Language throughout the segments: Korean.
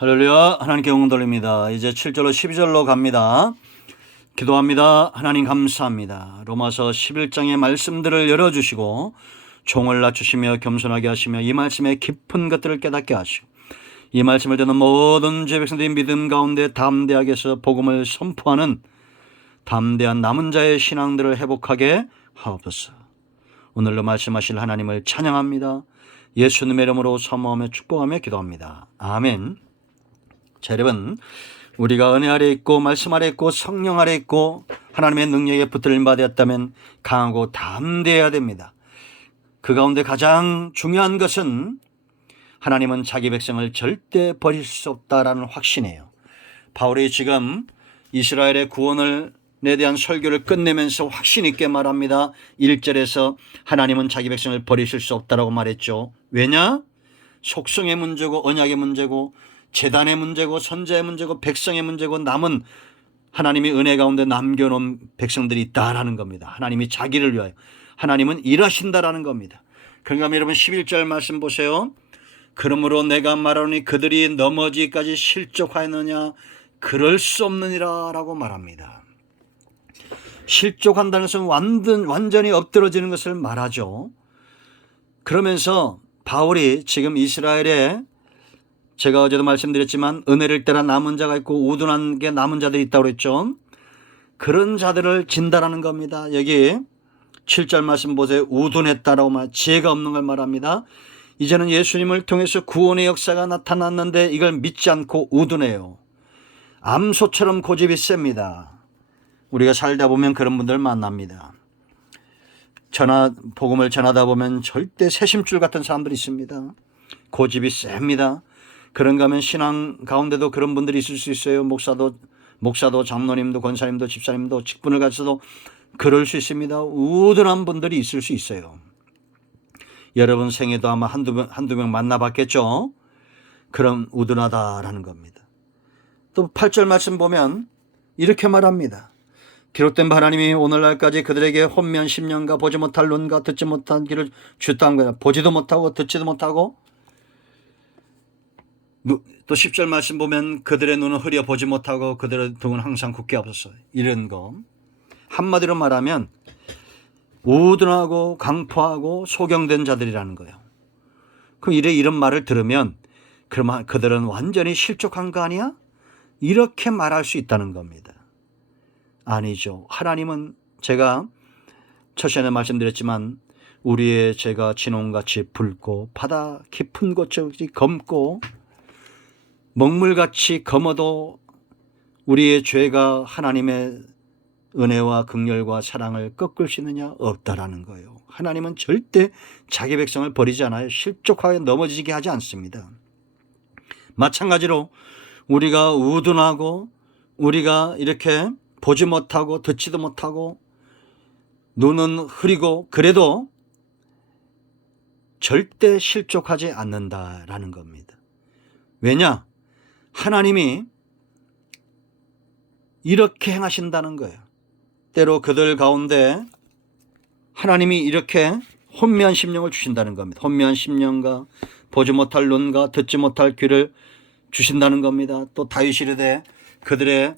할렐루야. 하나님께 영광 돌립니다. 이제 7절로 12절로 갑니다. 기도합니다. 하나님 감사합니다. 로마서 11장의 말씀들을 열어주시고 종을 낮추시며 겸손하게 하시며 이 말씀의 깊은 것들을 깨닫게 하시고 이 말씀을 듣는 모든 제 백성들이 믿음 가운데 담대하게 해서 복음을 선포하는 담대한 남은 자의 신앙들을 회복하게 하옵소서. 오늘로 말씀하실 하나님을 찬양합니다. 예수님의 이름으로 사모하며 축복하며 기도합니다. 아멘. 자, 여러분, 우리가 은혜 아래 있고 말씀 아래 있고 성령 아래 있고 하나님의 능력에 붙들림 받았다면 강하고 담대해야 됩니다. 그 가운데 가장 중요한 것은 하나님은 자기 백성을 절대 버릴 수 없다라는 확신이에요. 바울이 지금 이스라엘의 구원에 대한 설교를 끝내면서 확신 있게 말합니다. 1절에서 하나님은 자기 백성을 버리실 수 없다라고 말했죠. 왜냐? 속성의 문제고 언약의 문제고 제단의 문제고 선자의 문제고 백성의 문제고 남은 하나님이 은혜 가운데 남겨놓은 백성들이 있다라는 겁니다. 하나님이 자기를 위하여 하나님은 일하신다라는 겁니다. 그러니까 여러분 11절 말씀 보세요. 그러므로 내가 말하노니 그들이 넘어지기까지 실족하였느냐? 그럴 수 없느니라 라고 말합니다. 실족한다는 것은 완전히 엎드러지는 것을 말하죠. 그러면서 바울이 지금 이스라엘에 제가 어제도 말씀드렸지만 은혜를 따라 남은 자가 있고 우둔한 게 남은 자들이 있다고 그랬죠. 그런 자들을 진단하는 겁니다. 여기 7절 말씀 보세요. 우둔했다라고 말, 지혜가 없는 걸 말합니다. 이제는 예수님을 통해서 구원의 역사가 나타났는데 이걸 믿지 않고 우둔해요. 암소처럼 고집이 셉니다. 우리가 살다 보면 그런 분들 만납니다. 복음을 전하다 보면 절대 새심줄 같은 사람들이 있습니다. 고집이 셉니다. 그런가 하면 신앙 가운데도 그런 분들이 있을 수 있어요. 목사도 장로님도 권사님도 집사님도 직분을 가져도 그럴 수 있습니다. 우둔한 분들이 있을 수 있어요. 여러분 생에도 아마 한두 명 만나봤겠죠. 그럼 우둔하다라는 겁니다. 또 8절 말씀 보면 이렇게 말합니다. 기록된 바 하나님이 오늘날까지 그들에게 혼미한 10년과 보지 못할 눈과 듣지 못한 귀를 주었다는 거야. 보지도 못하고 듣지도 못하고 또 10절 말씀 보면 그들의 눈은 흐려 보지 못하고 그들의 등은 항상 굳게 없었어요. 이런 거 한마디로 말하면 우둔하고 강포하고 소경된 자들이라는 거예요. 그럼 이런 말을 들으면 그러면 그들은 완전히 실족한 거 아니야? 이렇게 말할 수 있다는 겁니다. 아니죠. 하나님은 제가 첫 시간에 말씀드렸지만 우리의 죄가 진홍같이 붉고 바다 깊은 곳이 검고 먹물같이 검어도 우리의 죄가 하나님의 은혜와 긍휼과 사랑을 꺾을 수 있느냐? 없다라는 거예요. 하나님은 절대 자기 백성을 버리지 않아요. 실족하게 넘어지게 하지 않습니다. 마찬가지로 우리가 우둔하고 우리가 이렇게 보지 못하고 듣지도 못하고 눈은 흐리고 그래도 절대 실족하지 않는다라는 겁니다. 왜냐? 하나님이 이렇게 행하신다는 거예요. 때로 그들 가운데 하나님이 이렇게 혼미한 심령을 주신다는 겁니다. 혼미한 심령과 보지 못할 눈과 듣지 못할 귀를 주신다는 겁니다. 또 다윗이 이르되 그들의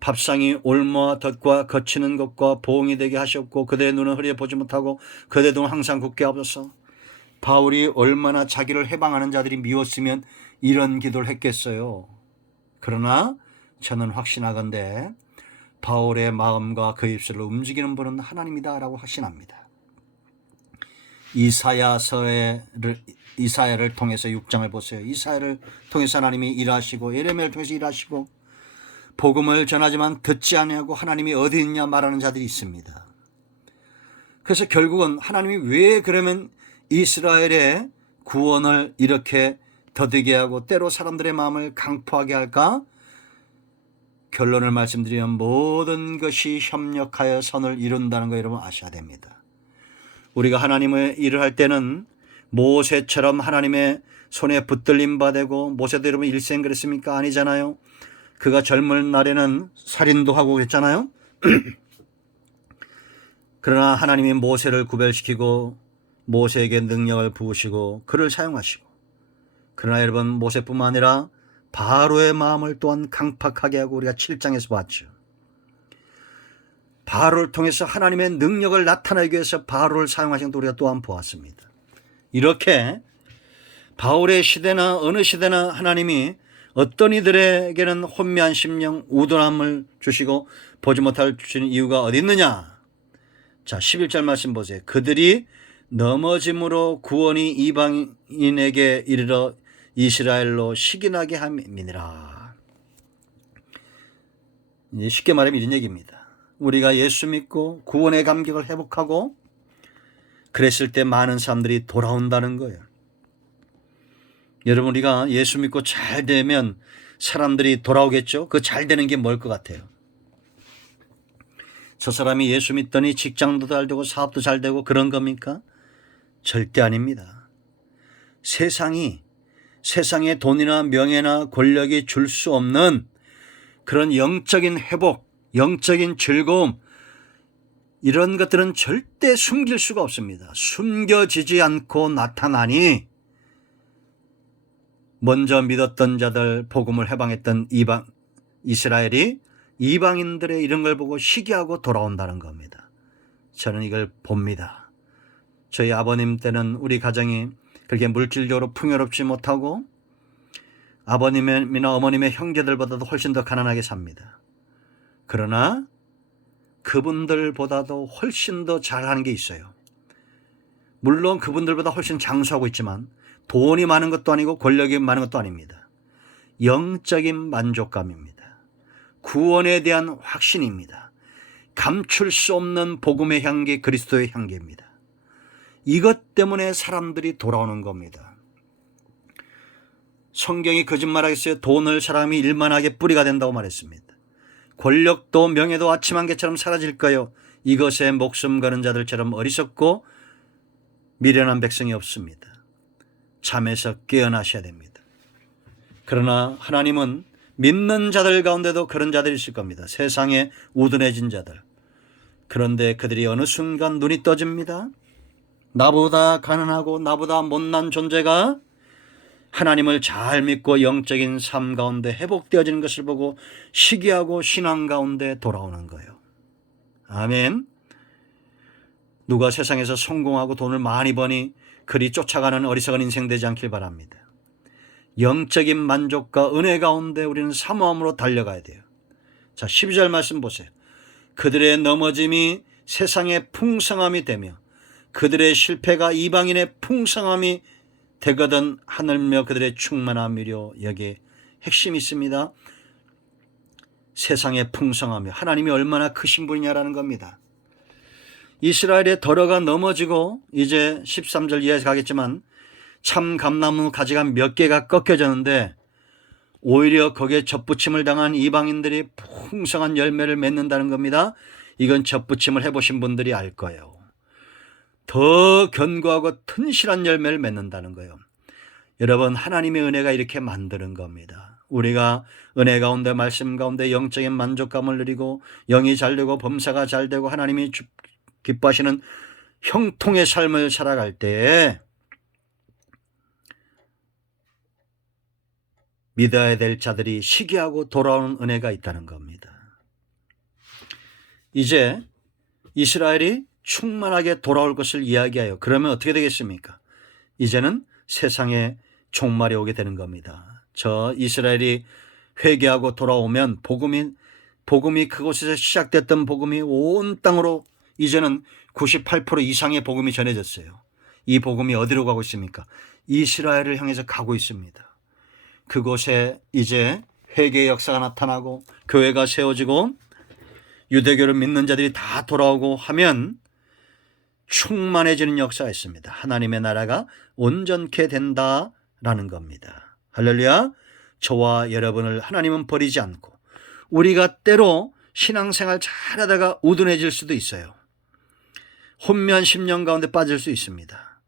밥상이 올무와 덫과 거치는 것과 보응이 되게 하셨고 그들의 눈은 흐려 보지 못하고 그들의 눈은 항상 굳게 하소서. 바울이 얼마나 자기를 해방하는 자들이 미웠으면 이런 기도를 했겠어요. 그러나 저는 확신하건대 바울의 마음과 그 입술을 움직이는 분은 하나님이다라고 확신합니다. 이사야를 통해서 6장을 보세요. 이사야를 통해서 하나님이 일하시고 예레미야를 통해서 일하시고 복음을 전하지만 듣지 아니하고 하나님이 어디 있냐 말하는 자들이 있습니다. 그래서 결국은 하나님이 왜 그러면 이스라엘의 구원을 이렇게 더디게 하고 때로 사람들의 마음을 강포하게 할까? 결론을 말씀드리면 모든 것이 협력하여 선을 이룬다는 거 여러분 아셔야 됩니다. 우리가 하나님의 일을 할 때는 모세처럼 하나님의 손에 붙들림 받고 모세도 여러분 일생 그랬습니까? 아니잖아요. 그가 젊은 날에는 살인도 하고 그랬잖아요. 그러나 하나님이 모세를 구별시키고 모세에게 능력을 부으시고 그를 사용하시고 그러나 여러분 모세뿐만 아니라 바로의 마음을 또한 강팍하게 하고 우리가 7장에서 봤죠. 바로를 통해서 하나님의 능력을 나타내기 위해서 바로를 사용하신 것도 우리가 또한 보았습니다. 이렇게 바울의 시대나 어느 시대나 하나님이 어떤 이들에게는 혼미한 심령, 우둔함을 주시고 보지 못할 주시는 이유가 어디 있느냐. 자, 11절 말씀 보세요. 그들이 넘어짐으로 구원이 이방인에게 이르러 이스라엘로 식인하게 함이니라. 쉽게 말하면 이런 얘기입니다. 우리가 예수 믿고 구원의 감격을 회복하고 그랬을 때 많은 사람들이 돌아온다는 거예요. 여러분, 우리가 예수 믿고 잘 되면 사람들이 돌아오겠죠? 그 잘 되는 게 뭘 것 같아요? 저 사람이 예수 믿더니 직장도 잘 되고 사업도 잘 되고 그런 겁니까? 절대 아닙니다. 세상에 돈이나 명예나 권력이 줄 수 없는 그런 영적인 회복, 영적인 즐거움, 이런 것들은 절대 숨길 수가 없습니다. 숨겨지지 않고 나타나니 먼저 믿었던 자들, 복음을 해방했던 이스라엘이 이방인들의 이런 걸 보고 시기하고 돌아온다는 겁니다. 저는 이걸 봅니다. 저희 아버님 때는 우리 가정이 그렇게 물질적으로 풍요롭지 못하고 아버님이나 어머님의 형제들보다도 훨씬 더 가난하게 삽니다. 그러나 그분들보다도 훨씬 더 잘하는 게 있어요. 물론 그분들보다 훨씬 장수하고 있지만 돈이 많은 것도 아니고 권력이 많은 것도 아닙니다. 영적인 만족감입니다. 구원에 대한 확신입니다. 감출 수 없는 복음의 향기, 그리스도의 향기입니다. 이것 때문에 사람들이 돌아오는 겁니다. 성경이 거짓말하겠어요? 돈을 사람이 일만하게 뿌리가 된다고 말했습니다. 권력도 명예도 아침 안개처럼 사라질까요? 이것에 목숨 거는 자들처럼 어리석고 미련한 백성이 없습니다. 잠에서 깨어나셔야 됩니다. 그러나 하나님은 믿는 자들 가운데도 그런 자들이 있을 겁니다. 세상에 우둔해진 자들. 그런데 그들이 어느 순간 눈이 떠집니다. 나보다 가난하고 나보다 못난 존재가 하나님을 잘 믿고 영적인 삶 가운데 회복되어지는 것을 보고 시기하고 신앙 가운데 돌아오는 거예요. 아멘. 누가 세상에서 성공하고 돈을 많이 버니 그리 쫓아가는 어리석은 인생 되지 않길 바랍니다. 영적인 만족과 은혜 가운데 우리는 사모함으로 달려가야 돼요. 자, 12절 말씀 보세요. 그들의 넘어짐이 세상의 풍성함이 되며 그들의 실패가 이방인의 풍성함이 되거든 하늘며 그들의 충만함이려. 여기에 핵심이 있습니다. 세상의 풍성함이 하나님이 얼마나 크신 분이냐라는 겁니다. 이스라엘의 더러가 넘어지고 이제 13절 이하에서 가겠지만 참 감나무 가지가 몇 개가 꺾여졌는데 오히려 거기에 젖붙임을 당한 이방인들이 풍성한 열매를 맺는다는 겁니다. 이건 젖붙임을 해보신 분들이 알 거예요. 더 견고하고 튼실한 열매를 맺는다는 거예요. 여러분, 하나님의 은혜가 이렇게 만드는 겁니다. 우리가 은혜 가운데 말씀 가운데 영적인 만족감을 누리고 영이 잘 되고 범사가 잘 되고 하나님이 기뻐하시는 형통의 삶을 살아갈 때에 믿어야 될 자들이 시기하고 돌아오는 은혜가 있다는 겁니다. 이제 이스라엘이 충만하게 돌아올 것을 이야기해요. 그러면 어떻게 되겠습니까? 이제는 세상에 종말이 오게 되는 겁니다. 저 이스라엘이 회개하고 돌아오면 복음이 그곳에서 시작됐던 복음이 온 땅으로 이제는 98% 이상의 복음이 전해졌어요. 이 복음이 어디로 가고 있습니까? 이스라엘을 향해서 가고 있습니다. 그곳에 이제 회개의 역사가 나타나고 교회가 세워지고 유대교를 믿는 자들이 다 돌아오고 하면 충만해지는 역사가 있습니다. 하나님의 나라가 온전케 된다라는 겁니다. 할렐루야. 저와 여러분을 하나님은 버리지 않고 우리가 때로 신앙생활 잘하다가 우둔해질 수도 있어요. 혼미한 심령 가운데 빠질 수 있습니다.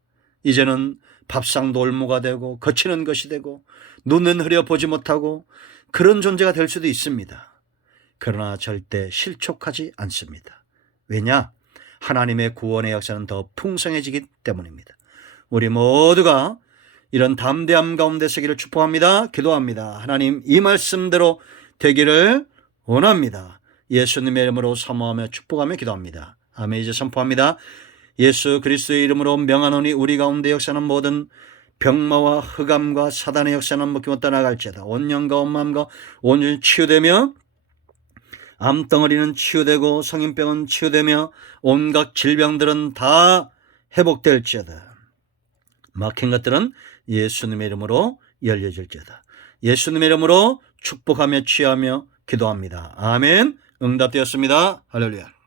이제는 밥상도 올무가 되고 거치는 것이 되고 눈은 흐려 보지 못하고 그런 존재가 될 수도 있습니다. 그러나 절대 실족하지 않습니다. 왜냐? 하나님의 구원의 역사는 더 풍성해지기 때문입니다. 우리 모두가 이런 담대함 가운데 서기를 축복합니다. 기도합니다. 하나님 이 말씀대로 되기를 원합니다. 예수님의 이름으로 사모하며 축복하며 기도합니다. 아멘. 이제 선포합니다. 예수 그리스도의 이름으로 명하노니 우리 가운데 역사하는 모든 병마와 흑암과 사단의 역사는 묶임없 떠나갈지어다. 온 영과 온 마음과 온 줄 치유되며 암덩어리는 치유되고 성인병은 치유되며 온갖 질병들은 다 회복될지어다. 막힌 것들은 예수님의 이름으로 열려질지어다. 예수님의 이름으로 축복하며 취하며 기도합니다. 아멘. 응답되었습니다. 할렐루야.